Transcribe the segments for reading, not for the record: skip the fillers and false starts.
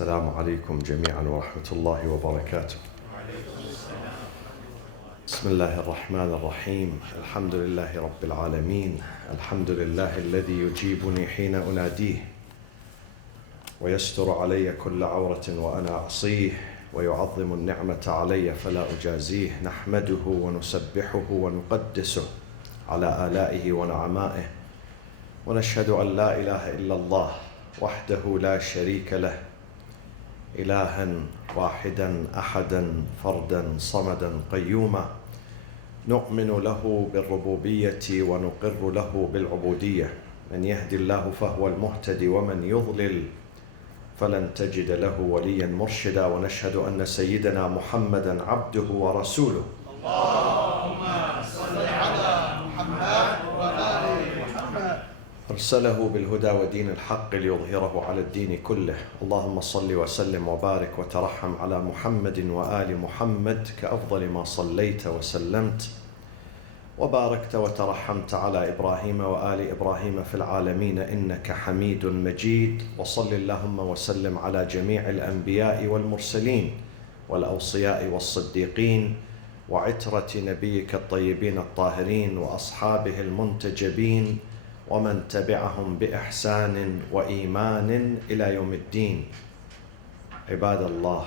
السلام عليكم جميعا ورحمة الله وبركاته. بسم الله الرحمن الرحيم. الحمد لله رب العالمين. الحمد لله الذي يجيبني حين أناديه ويستر علي كل عورة وأنا أعصيه ويعظم النعمة علي فلا أجازيه. نحمده ونسبحه ونقدسه على آلائه ونعمائه، ونشهد أن لا إله إلا الله وحده لا شريك له، إلها واحدا أحدا فردا صمدا قيوما. نؤمن له بالربوبية ونقر له بالعبودية. من يهدي الله فهو المهتدي ومن يضلل فلن تجد له وليا مرشدا. ونشهد أن سيدنا محمدا عبده ورسوله. اللهم صل على محمد وآل محمد. أرسله بالهدى ودين الحق ليظهره على الدين كله. اللهم صل وسلم وبارك وترحم على محمد وآل محمد كأفضل ما صليت وسلمت وباركت وترحمت على إبراهيم وآل إبراهيم في العالمين إنك حميد مجيد. وصل اللهم وسلم على جميع الأنبياء والمرسلين والأوصياء والصديقين وعترة نبيك الطيبين الطاهرين وأصحابه المنتجبين ومن تبعهم بإحسان وإيمان إلى يوم الدين. عباد الله،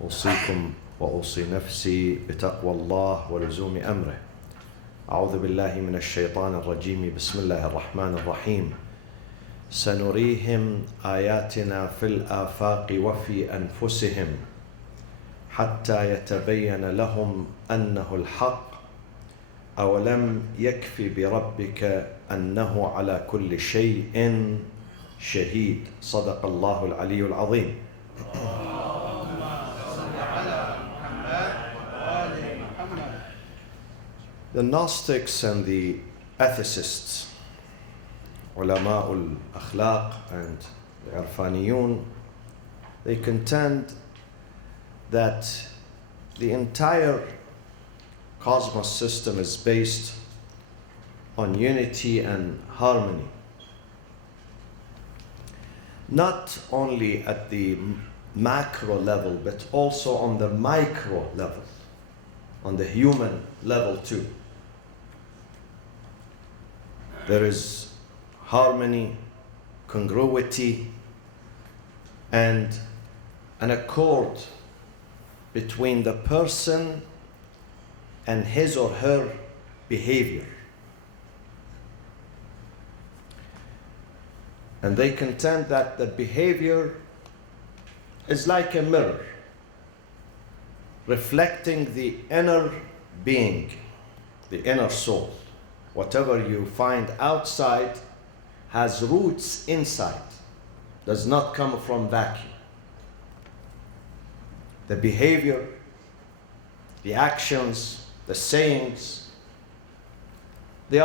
أوصيكم وأوصي نفسي بتقوى الله ولزوم أمره. أعوذ بالله من الشيطان الرجيم. بسم الله الرحمن الرحيم. سنريهم آياتنا في الآفاق وفي أنفسهم حتى يتبين لهم أنه الحق. أولم يكف بربك أنه على كل شيء شهيد. صدق الله العلي العظيم. The Gnostics and the ethicists, Ulama'ul Akhlaq and the Irfaniyun, they contend that the entire cosmos system is based on unity and harmony, not only at the macro level but also on the micro level, on the human level too. There is harmony, congruity, and an accord between the person and his or her behavior. And they contend that the behavior is like a mirror, reflecting the inner being, the inner soul. Whatever you find outside has roots inside, does not come from vacuum. The behavior, the actions, the sayings, they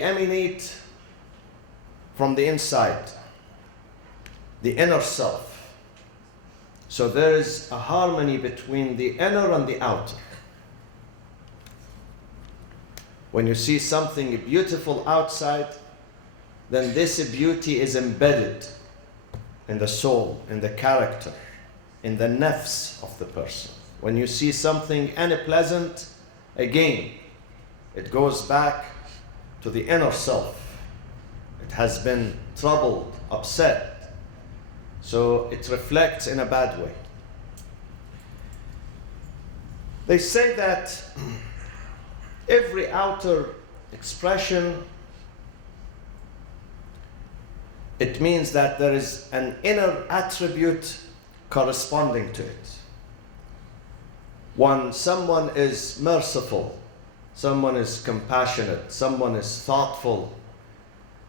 emanate from the inside, the inner self. So there is a harmony between the inner and the outer. When you see something beautiful outside, then this beauty is embedded in the soul, in the character, in the nafs of the person. When you see something unpleasant, again, it goes back to the inner self. It has been troubled, upset, so it reflects in a bad way. They say that every outer expression, it means that there is an inner attribute corresponding to it. When someone is merciful, someone is compassionate, someone is thoughtful,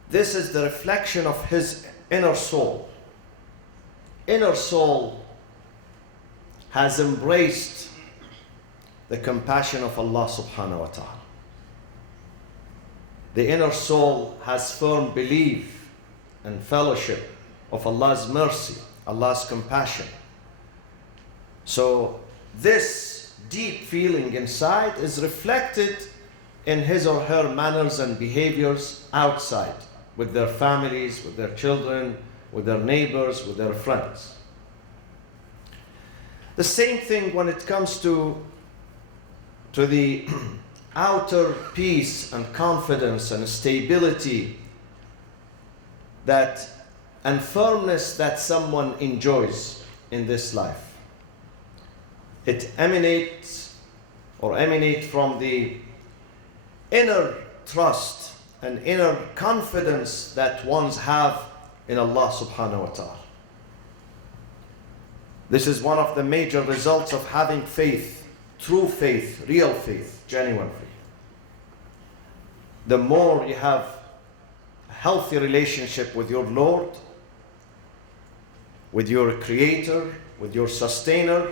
this is the reflection of his inner soul. Inner soul has embraced the compassion of Allah subhanahu wa ta'ala. The inner soul has firm belief and fellowship of Allah's mercy, Allah's compassion. So this deep feeling inside is reflected in his or her manners and behaviors outside, with their families, with their children, with their neighbors, with their friends. The same thing when it comes to the outer peace and confidence and stability and firmness that someone enjoys in this life. It emanates from the inner trust and inner confidence that ones have in Allah subhanahu wa ta'ala. This is one of the major results of having faith, true faith, real faith, genuine faith. The more you have a healthy relationship with your Lord, with your Creator, with your Sustainer,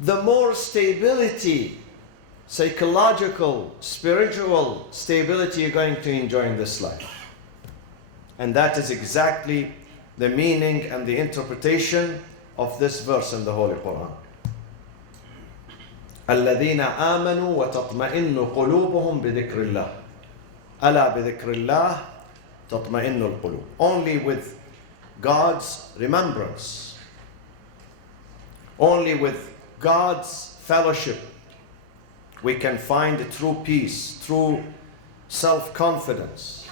the more stability, psychological, spiritual stability you're going to enjoy in this life. And that is exactly the meaning and the interpretation of this verse in the Holy Quran. الذين آمنوا وتطمئن قلوبهم بذكر الله ألا بذكر الله تطمئن القلوب. Only with God's remembrance, only with God's fellowship, we can find true peace, true self-confidence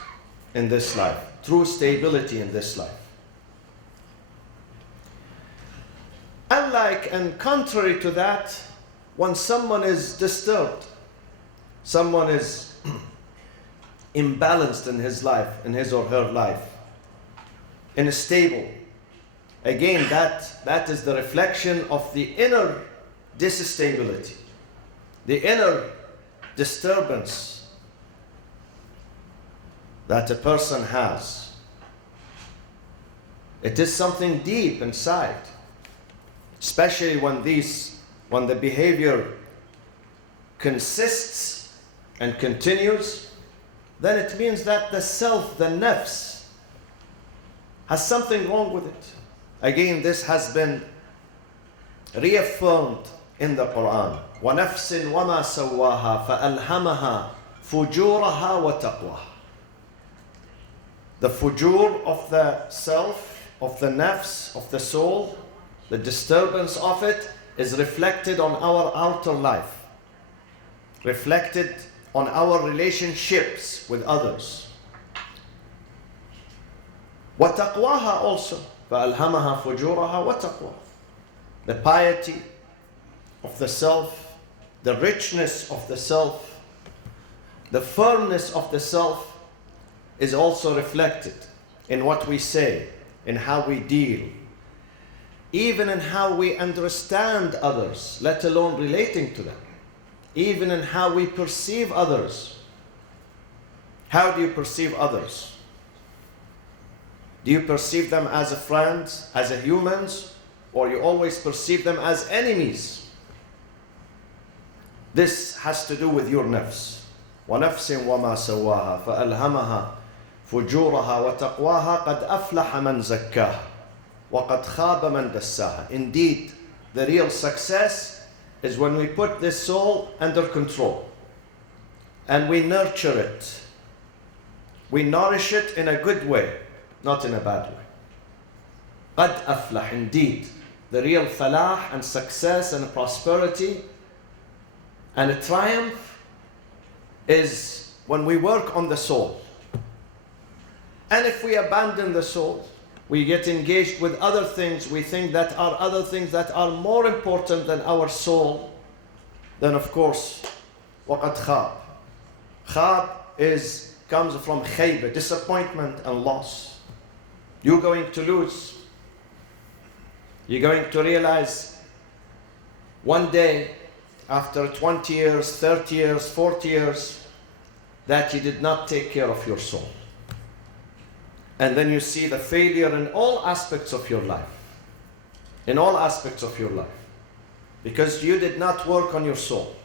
in this life, true stability in this life. Unlike and contrary to that, when someone is disturbed, someone is imbalanced in his life, in his or her life, unstable, again that is the reflection of the inner disstability, the inner disturbance that a person has. It is something deep inside, especially when the behavior consists and continues, then it means that the self, the nafs, has something wrong with it. Again, this has been reaffirmed in the Quran. وَنَفْسٍ وَمَا سَوَّاهَا فَأَلْهَمَهَا فُجُورَهَا وَتَقْوَاهَا. The fujur of the self, of the nafs, of the soul, the disturbance of it is reflected on our outer life, reflected on our relationships with others. وَتَقْوَاهَا also. فَأَلْهَمَهَا فُجُورَهَا وَتَقْوَاهَا. The piety of the self, the richness of the self, the firmness of the self is also reflected in what we say, in how we deal, even in how we understand others, let alone relating to them, even in how we perceive others. How do you perceive others? Do you perceive them as friends, as humans, or you always perceive them as enemies? This has to do with your nafs. وَنَفْسٍ وَمَا سَوَّاهَا فَأَلْهَمَهَا فُجُورَهَا وَتَقْوَاهَا قَدْ أَفْلَحَ مَنْ زَكَّاهَا وَقَدْ خَابَ مَنْ دَسَّاهَا. Indeed, the real success is when we put this soul under control and we nurture it. We nourish it in a good way, not in a bad way. قَدْ أَفْلَحَ. Indeed, the real falah and success and prosperity and a triumph is when we work on the soul. And if we abandon the soul, we get engaged with other things, we think that are other things that are more important than our soul, then of course, وَقَدْ خَابَ. خَاب comes from khayba, disappointment and loss. You're going to lose. You're going to realize one day, after 20 years, 30 years, 40 years, that you did not take care of your soul. And then you see the failure in all aspects of your life. In all aspects of your life. Because you did not work on your soul.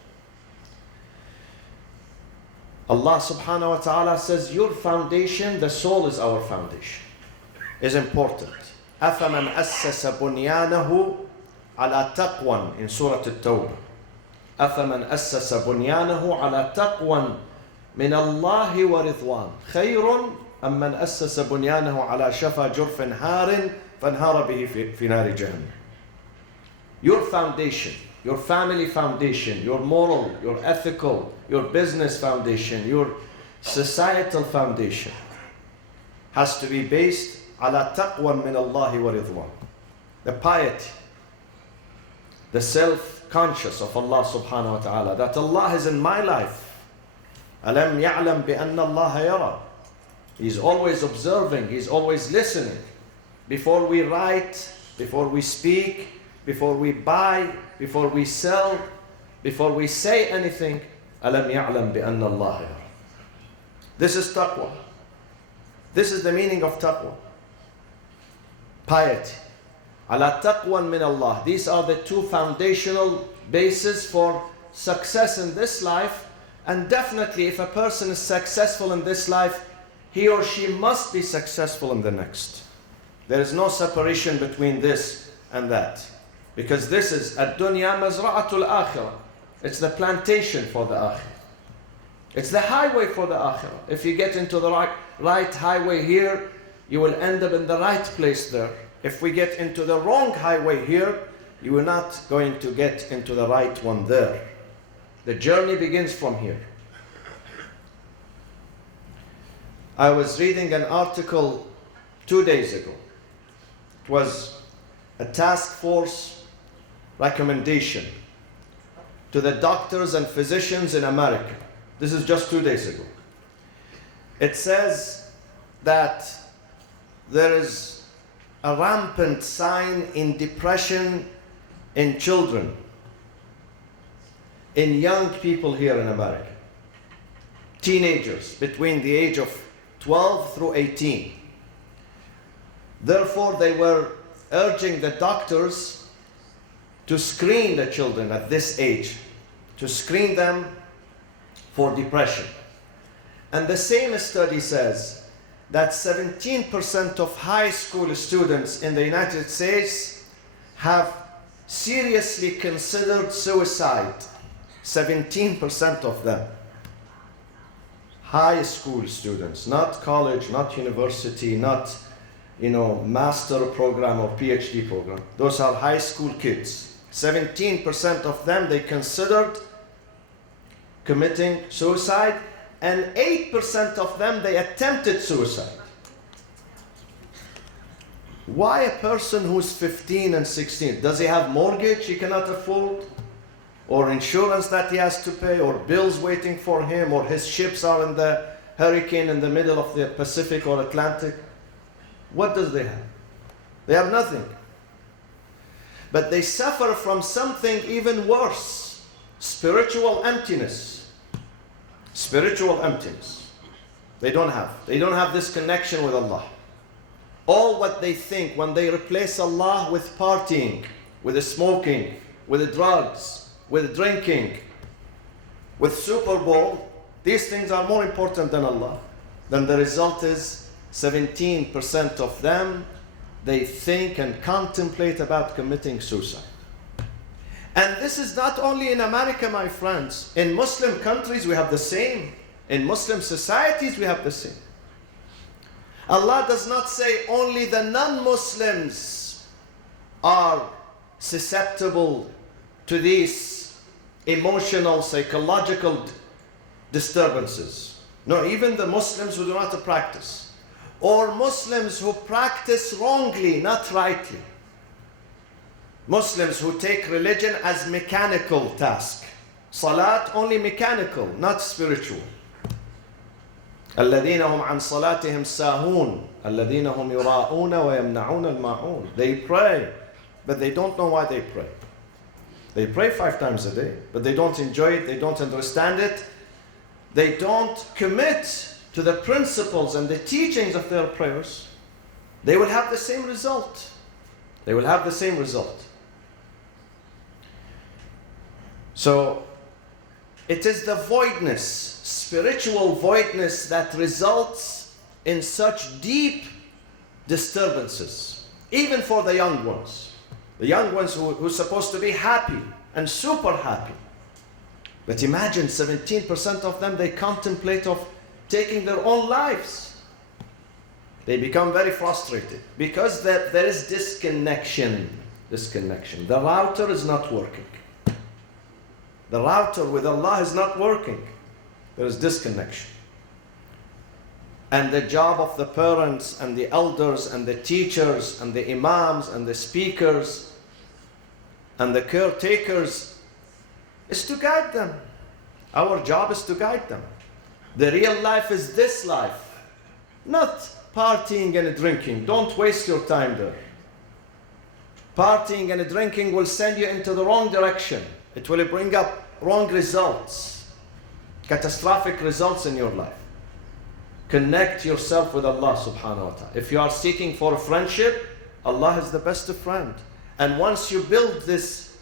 Allah subhanahu wa ta'ala says, your foundation, the soul is our foundation, is important. أَفَمَنْ أَسَّسَ بُنْيَانَهُ عَلَى تَقْوًا in Surah At-Tawbah. أَفَمَنْ أَسَّسَ بُنْيَانَهُ عَلَى تَقْوًا مِنَ اللَّهِ وَرِضْوَانٍ خَيْرٌ أمن أسس بنيانه على شفا جرف هار فانهار به في نار جهنم. Your foundation, your family foundation, your moral, your ethical, your business foundation, your societal foundation has to be based على تقوى من الله ورضوان. The piety, the self-conscious of Allah subhanahu wa ta'ala, that Allah is in my life. ألم يعلم بأن الله يرى. He's always observing, He's always listening. Before we write, before we speak, before we buy, before we sell, before we say anything, ألم يعلم بأن الله يرى. This is taqwa. This is the meaning of taqwa. Piety. على تقوى من Allah. These are the two foundational bases for success in this life. And definitely if a person is successful in this life, he or she must be successful in the next. There is no separation between this and that. Because this is ad-dunya mazra'atul akhirah. It's the plantation for the akhirah. It's the highway for the akhirah. If you get into the right highway here, you will end up in the right place there. If we get into the wrong highway here, you are not going to get into the right one there. The journey begins from here. I was reading an article 2 days ago. It was a task force recommendation to the doctors and physicians in America. This is just 2 days ago. It says that there is a rampant sign in depression in children, in young people here in America, teenagers between the age of 12 through 18. Therefore, they were urging the doctors to screen the children at this age, to screen them for depression. And the same study says that 17% of high school students in the United States have seriously considered suicide. 17% of them. High school students, not college, not university, not master program or PhD program. Those are high school kids. 17% of them, they considered committing suicide, and 8% of them, they attempted suicide. Why a person who's 15 and 16, does he have mortgage he cannot afford? Or insurance that he has to pay, or bills waiting for him, or his ships are in the hurricane in the middle of the Pacific or Atlantic? What does they have? They have nothing. But they suffer from something even worse, spiritual emptiness. Spiritual emptiness. They don't have this connection with Allah. All what they think when they replace Allah with partying, with smoking, with drugs, with drinking, with Super Bowl, these things are more important than Allah. Then the result is 17% of them, they think and contemplate about committing suicide. And this is not only in America, my friends. In Muslim countries, we have the same. In Muslim societies, we have the same. Allah does not say only the non-Muslims are susceptible to these emotional, psychological disturbances. No, even the Muslims who do not practice, or Muslims who practice wrongly, not rightly. Muslims who take religion as mechanical task. Salat only mechanical, not spiritual. الذين هم عن صلاتهم ساهون الذين هم يراءون ويمنعون الماعون. They pray, but they don't know why they pray. They pray 5 times a day, but they don't enjoy it, they don't understand it. They don't commit to the principles and the teachings of their prayers. They will have the same result. They will have the same result. So, it is the voidness, spiritual voidness, that results in such deep disturbances, even for the young ones. The young ones who are supposed to be happy and super happy. But imagine 17% of them, they contemplate of taking their own lives. They become very frustrated because there is disconnection. The router is not working. The router with Allah is not working. There is disconnection. And the job of the parents and the elders and the teachers and the imams and the speakers and the caretakers is to guide them. Our job is to guide them. The real life is this life, not partying and drinking. Don't waste your time there. Partying and drinking will send you into the wrong direction. It will bring up wrong results, catastrophic results in your life. Connect yourself with Allah subhanahu wa ta'ala. If you are seeking for a friendship, Allah is the best friend. And once you build this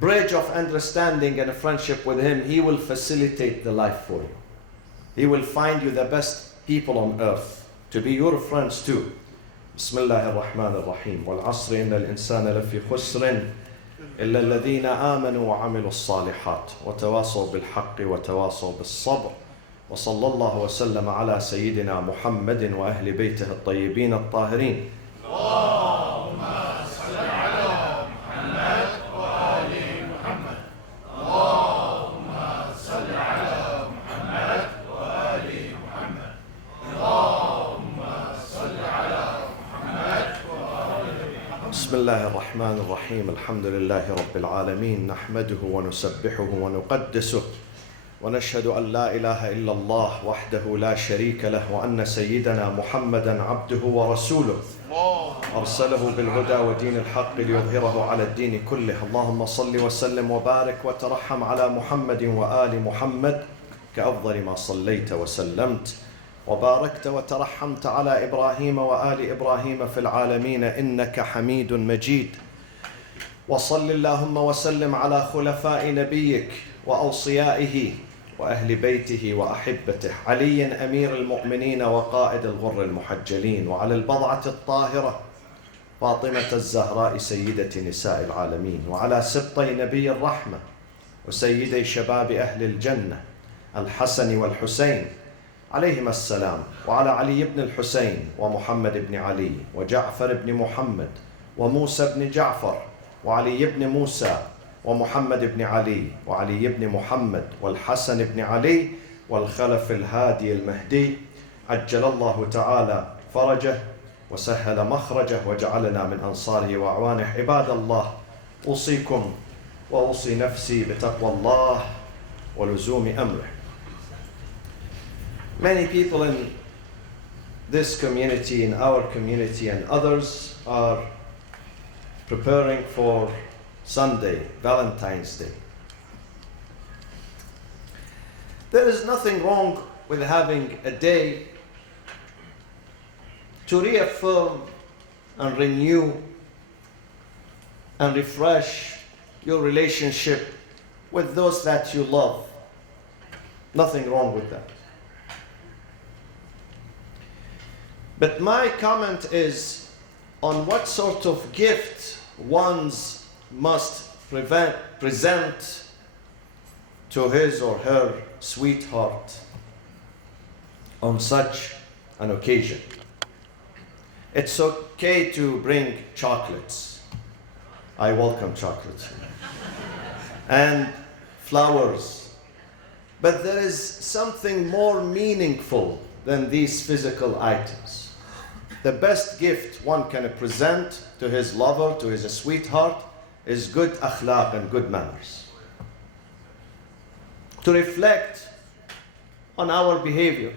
bridge of understanding and a friendship with Him, He will facilitate the life for you. He will find you the best people on earth to be your friends too. Bismillah ar-Rahman ar-Rahim. Wal-'asri inna al-insana lafi khusrin illa alladhina amanu wa 'amilu as-salihat wa tawasaw bil-haqqi wa tawasaw bis-sabr. Wa sallallahu wa sallama ala sayyidina Muhammadin wa ahli baytihi at-tayyibin at-tahirin. بسم الله الرحمن الرحيم الحمد لله رب العالمين نحمده ونسبحه ونقدسه ونشهد أن لا إله إلا الله وحده لا شريك له وأن سيدنا محمدا عبده ورسوله أرسله بالهدى ودين الحق ليظهره على الدين كله. اللهم صل وسلم وبارك وترحم على محمد وآل محمد كأفضل ما صليت وسلمت وباركت وترحمت على إبراهيم وآل إبراهيم في العالمين إنك حميد مجيد. وصل اللهم وسلم على خلفاء نبيك وأوصيائه وأهل بيته وأحبته علي أمير المؤمنين وقائد الغر المحجلين وعلى البضعة الطاهرة فاطمة الزهراء سيدة نساء العالمين وعلى سبطي نبي الرحمة وسيدي شباب أهل الجنة الحسن والحسين عليهما السلام وعلى علي بن الحسين ومحمد بن علي وجعفر بن محمد وموسى بن جعفر وعلي بن موسى ومحمد بن علي وعلي بن محمد والحسن بن علي والخلف الهادي المهدي عجل الله تعالى فرجه وسهل مخرجه وجعلنا من أنصاره وأعوانه. عباد الله أوصيكم وأوصي نفسي بتقوى الله ولزوم أمره. Many people in this community, in our community and others are preparing for Sunday, Valentine's Day. There is nothing wrong with having a day to reaffirm and renew and refresh your relationship with those that you love. Nothing wrong with that. But my comment is on what sort of gift one's must present to his or her sweetheart on such an occasion. It's okay to bring chocolates. I welcome chocolates. And flowers. But there is something more meaningful than these physical items. The best gift one can present to his lover, to his sweetheart, is good akhlaq and good manners. To reflect on our behavior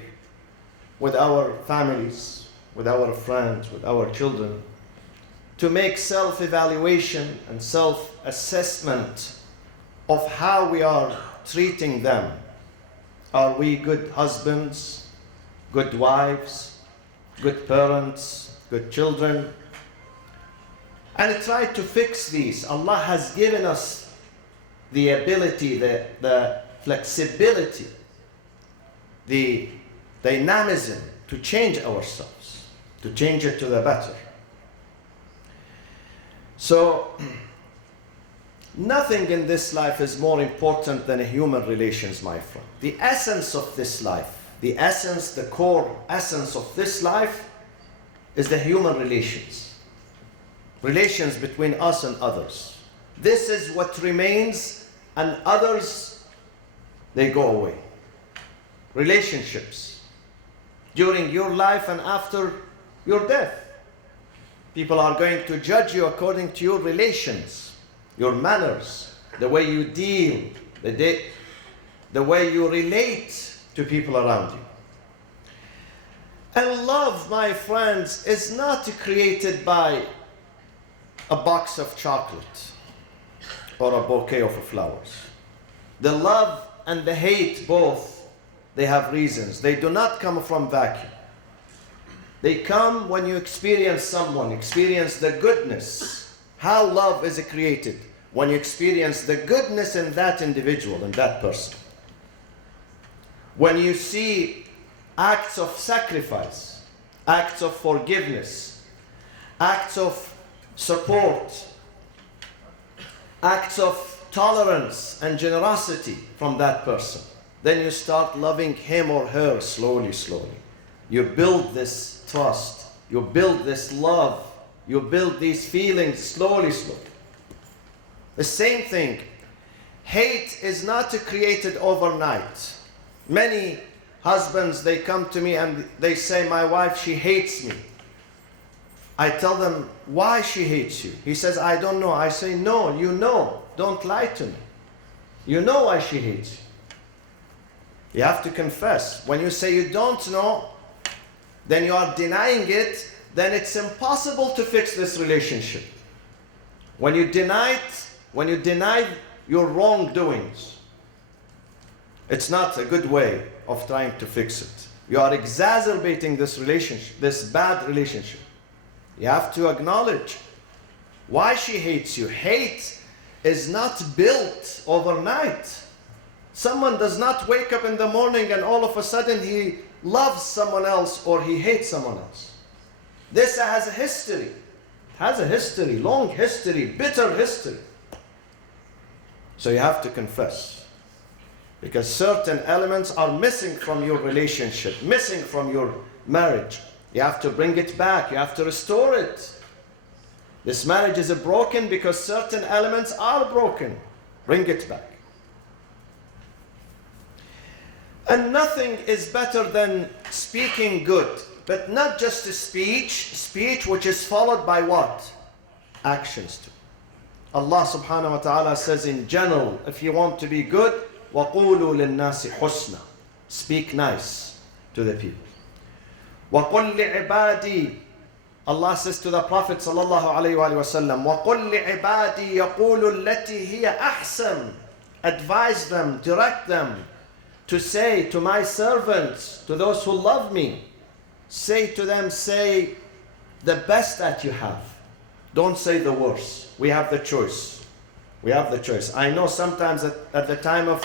with our families, with our friends, with our children, to make self-evaluation and self-assessment of how we are treating them. Are we good husbands, good wives, good parents, good children? And try to fix these. Allah has given us the ability, the flexibility, the dynamism to change ourselves, to change it to the better. So, nothing in this life is more important than human relations, my friend. The essence of this life, the essence, the core essence of this life is the human relations. Relations between us and others. This is what remains, and others, they go away. Relationships. During your life and after your death. People are going to judge you according to your relations, your manners, the way you deal, the way you relate to people around you. And love, my friends, is not created by a box of chocolate or a bouquet of flowers. The love and the hate, both, they have reasons. They do not come from vacuum. They come when you experience someone, experience the goodness. How love is created? When you experience the goodness in that individual, in that person. When you see acts of sacrifice, acts of forgiveness, acts of support, acts of tolerance and generosity from that person, then you start loving him or her slowly, slowly. You build this trust, you build this love, you build these feelings slowly, slowly. The same thing, hate is not created overnight. Many husbands, they come to me and they say, my wife, she hates me. I tell them, why she hates you? He says, I don't know. I say, no, you know. Don't lie to me. You know why she hates you. You have to confess. When you say you don't know, then you are denying it, then it's impossible to fix this relationship. When you deny your wrongdoings, it's not a good way of trying to fix it. You are exacerbating this relationship, this bad relationship. You have to acknowledge why she hates you. Hate is not built overnight. Someone does not wake up in the morning and all of a sudden he loves someone else or he hates someone else. This has a history. It has a history, long history, bitter history. So you have to confess. Because certain elements are missing from your relationship, missing from your marriage. You have to bring it back. You have to restore it. This marriage is broken because certain elements are broken. Bring it back. And nothing is better than speaking good. But not just a speech which is followed by what? Actions too. Allah subhanahu wa ta'ala says in general, if you want to be good, وَقُولُوا لِلنَّاسِ حُسْنًا. Speak nice to the people. وَقُلْ لِعِبَادِي. Allah says to the Prophet sallallahu alayhi wa sallam, وَقُلْ لِعِبَادِي يَقُولُ الَّتِي هِيَ أَحْسَنُ. Advise them, direct them to say to my servants, to those who love me, say to them, say the best that you have. Don't say the worst. We have the choice. We have the choice. I know sometimes at the time of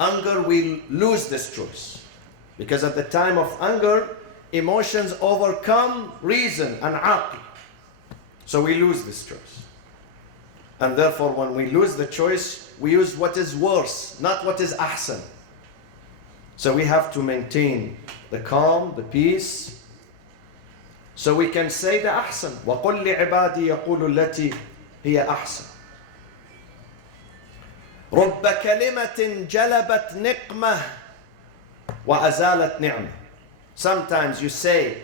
anger we lose this choice. Because at the time of anger, emotions overcome reason and aql. So we lose this choice. And therefore when we lose the choice, we use what is worse, not what is ahsan. So we have to maintain the calm, the peace, so we can say the ahsan. وَقُلْ لِعِبَادِي يَقُولُ الَّتِي هِيَ أَحْسَنُ. رُبَّ كَلِمَةٍ جَلَبَتْ نِقْمَةٍ وَأَزَالَتْ نِعْمَةٍ. Sometimes you say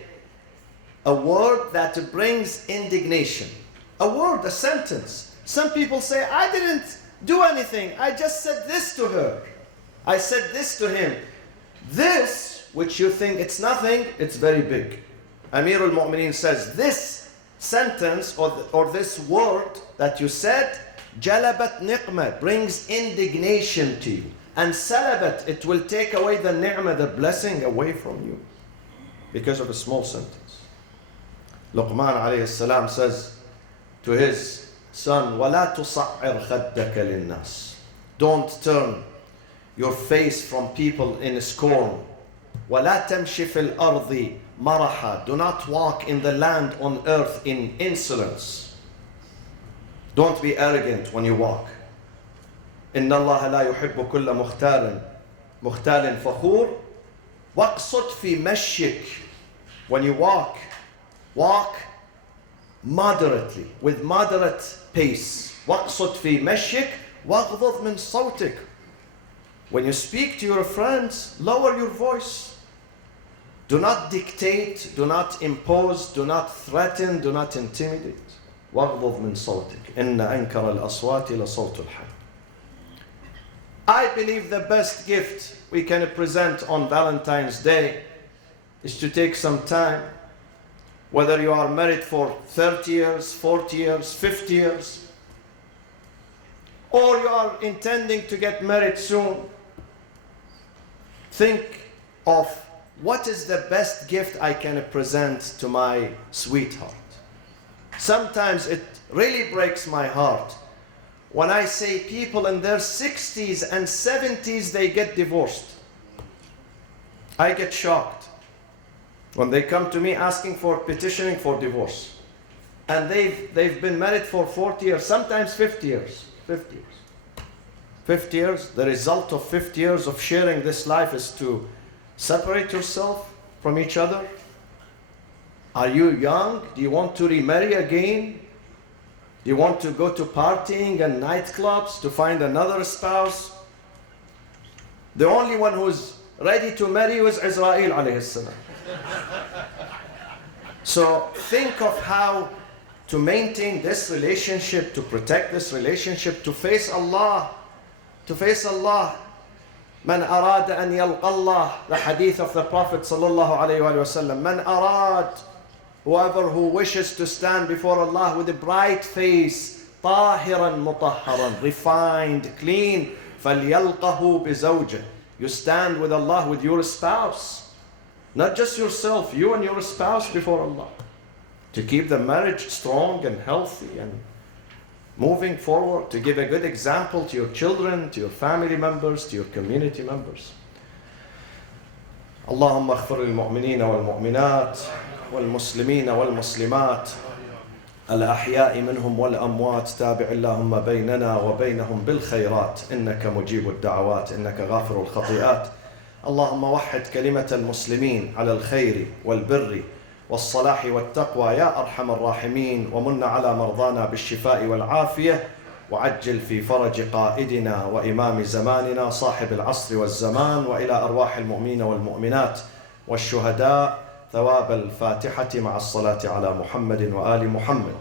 a word that brings indignation. A word, a sentence. Some people say, I didn't do anything. I just said this to her. I said this to him. This, which you think it's nothing, it's very big. Amir al-Mu'mineen says, this sentence or this word that you said, jalabat ni'mah, brings indignation to you. And salabat, it will take away the ni'mah, the blessing away from you. Because of a small sentence. Luqman alayhi salam says to his son, وَلَا تُصَعِّرْ خَدَّكَ لِلنَّاسِ. Don't turn your face from people in scorn. وَلَا تَمْشِ فِي الْأَرْضِ مَرَحًا. Do not walk in the land on earth in insolence. Don't be arrogant when you walk. إِنَّ اللَّهَ لَا يُحِبُّ كُلَّ مُخْتَالٍ فَخُورٍ. وَاقْصُدْ فِي مَشْيِكَ. When you walk walk moderately, with moderate pace. واقصد في مشيك واغضض من صوتك. When you speak to your friends, lower your voice. Do not dictate, do not impose, do not threaten, do not intimidate. واغضض من صوتك إن أنكر الأصوات لصوت الحمد. I believe the best gift we can present on Valentine's Day is to take some time, whether you are married for 30 years, 40 years, 50 years, or you are intending to get married soon. Think of what is the best gift I can present to my sweetheart. Sometimes it really breaks my heart when I say people in their 60s and 70s, they get divorced. I get shocked when they come to me asking for petitioning for divorce. And they've been married for 40 years, sometimes 50 years. 50 years. 50 years, the result of 50 years of sharing this life is to separate yourself from each other. Are you young? Do you want to remarry again? Do you want to go to partying and nightclubs to find another spouse? The only one who's ready to marry you is Israel alayhi salam. So think of how to maintain this relationship, to protect this relationship, to face Allah. To face Allah. Man arad an yalqa Allah. The hadith of the Prophet sallallahu alayhi wa sallam. Man arad. Whoever who wishes to stand before Allah with a bright face, طاهرا مطهرا, refined, clean, فليلقه بزوجه. You stand with Allah with your spouse, not just yourself, you and your spouse before Allah, to keep the marriage strong and healthy and moving forward, to give a good example to your children, to your family members, to your community members. اللهم اغفر للمؤمنين والمؤمنات والمسلمين والمسلمات الأحياء منهم والأموات تابع اللهم بيننا وبينهم بالخيرات إنك مجيب الدعوات إنك غافر الخطيئات اللهم وحد كلمة المسلمين على الخير والبر والصلاح والتقوى يا أرحم الراحمين ومن على مرضانا بالشفاء والعافية وعجل في فرج قائدنا وإمام زماننا صاحب العصر والزمان وإلى أرواح المؤمنين والمؤمنات والشهداء ثواب الفاتحة مع الصلاة على محمد وآل محمد